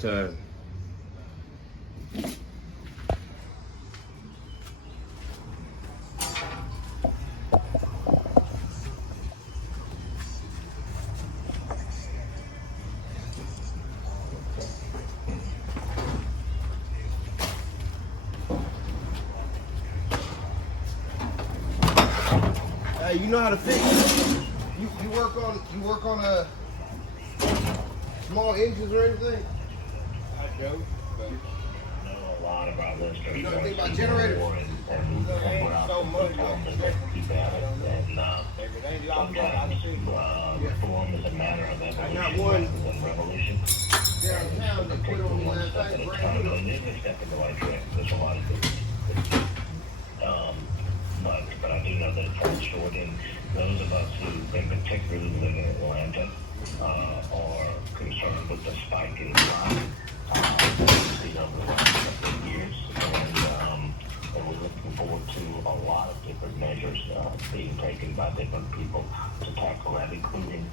to you know how to fix. You work on small engines or anything? I do, but know a lot about this. You know anything about generators? So much. Keep at it, and if it ain't locked up, I can see. Reform is a matter of evolution rather than revolution. Downtown, they put on the last night, brand new. It is a step in the right direction. There's a lot of good. But I do know that it falls short, and those of us who, in particular, live in Atlanta, are concerned with the spike in crime. We've seen over the last couple of years, and we're looking forward to a lot of different measures being taken by different people to tackle that, including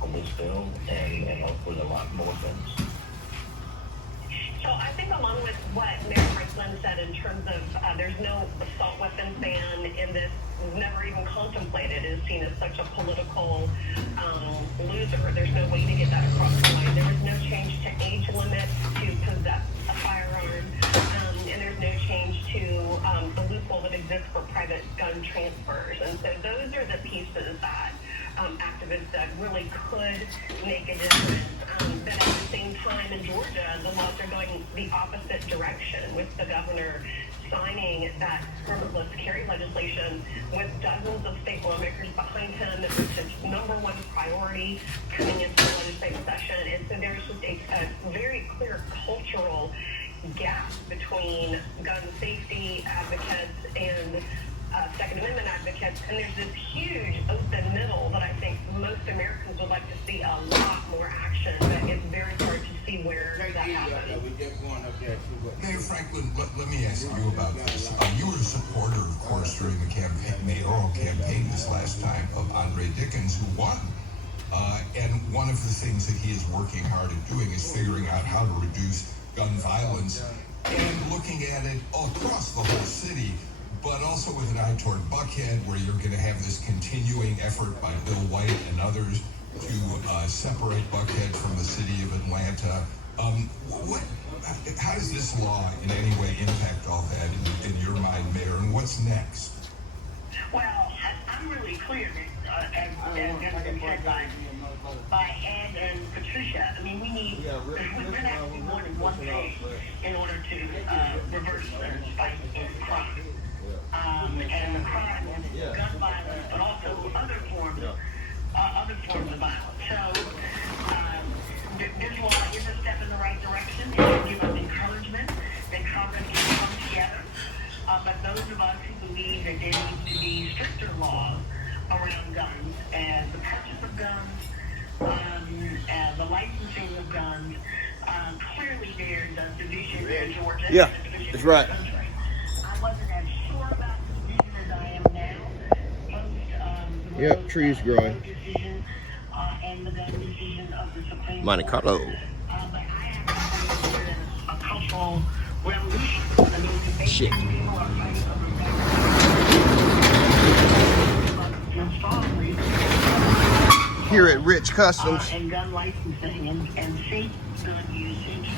on this bill, and hopefully a lot more things. So I think along with what Mayor Franklin said in terms of there's no assault weapons ban in this, never even contemplated, is seen as such a political loser. There's no way to get that across the line. There is no change to age limit to possess a firearm, and there's no change to the loophole that exists for private gun transfers. And so those are the pieces that activists said really could make a difference. But at the same time, in Georgia, the laws are going the opposite direction, with the governor signing that permitless carry legislation with dozens of state lawmakers behind him. It was his number one priority coming into the legislative session. And so there's just a very clear cultural gap between gun safety advocates and Second Amendment advocates, and there's this huge open middle that I think most Americans would like to see a lot more action, but it's very hard to see where that happens. Mayor Franklin, let me ask you about this. You were a supporter, of course, during the mayoral campaign this last time of Andre Dickens, who won. And one of the things that he is working hard at doing is figuring out how to reduce gun violence and looking at it across the whole city, but also with an eye toward Buckhead, where you're going to have this continuing effort by Bill White and others to separate Buckhead from the city of Atlanta. How does this law in any way impact all that in your mind, Mayor, and what's next? Well, I'm really clear, as has been said by Ed and Patricia. I mean, we're going to have to do more than one thing in order to reverse the spike in crime. And the crime is gun violence, but also other forms of violence. So this law is a step in the right direction. It will give us encouragement that Congress can come together. But those of us who believe that there needs to be stricter laws around guns, and the purchase of guns, the licensing of guns, clearly there's a division in Georgia. Yeah, that's right. I wasn't as sure about the division as I am now. Yep, trees growing. Decision, and the gun decision of the Supreme Monte Court. Carlo. But I have to believe there's a cultural revolution. I mean, basically Shit. people are fighting over Here at Rich Customs. and gun licensing and safe gun usage.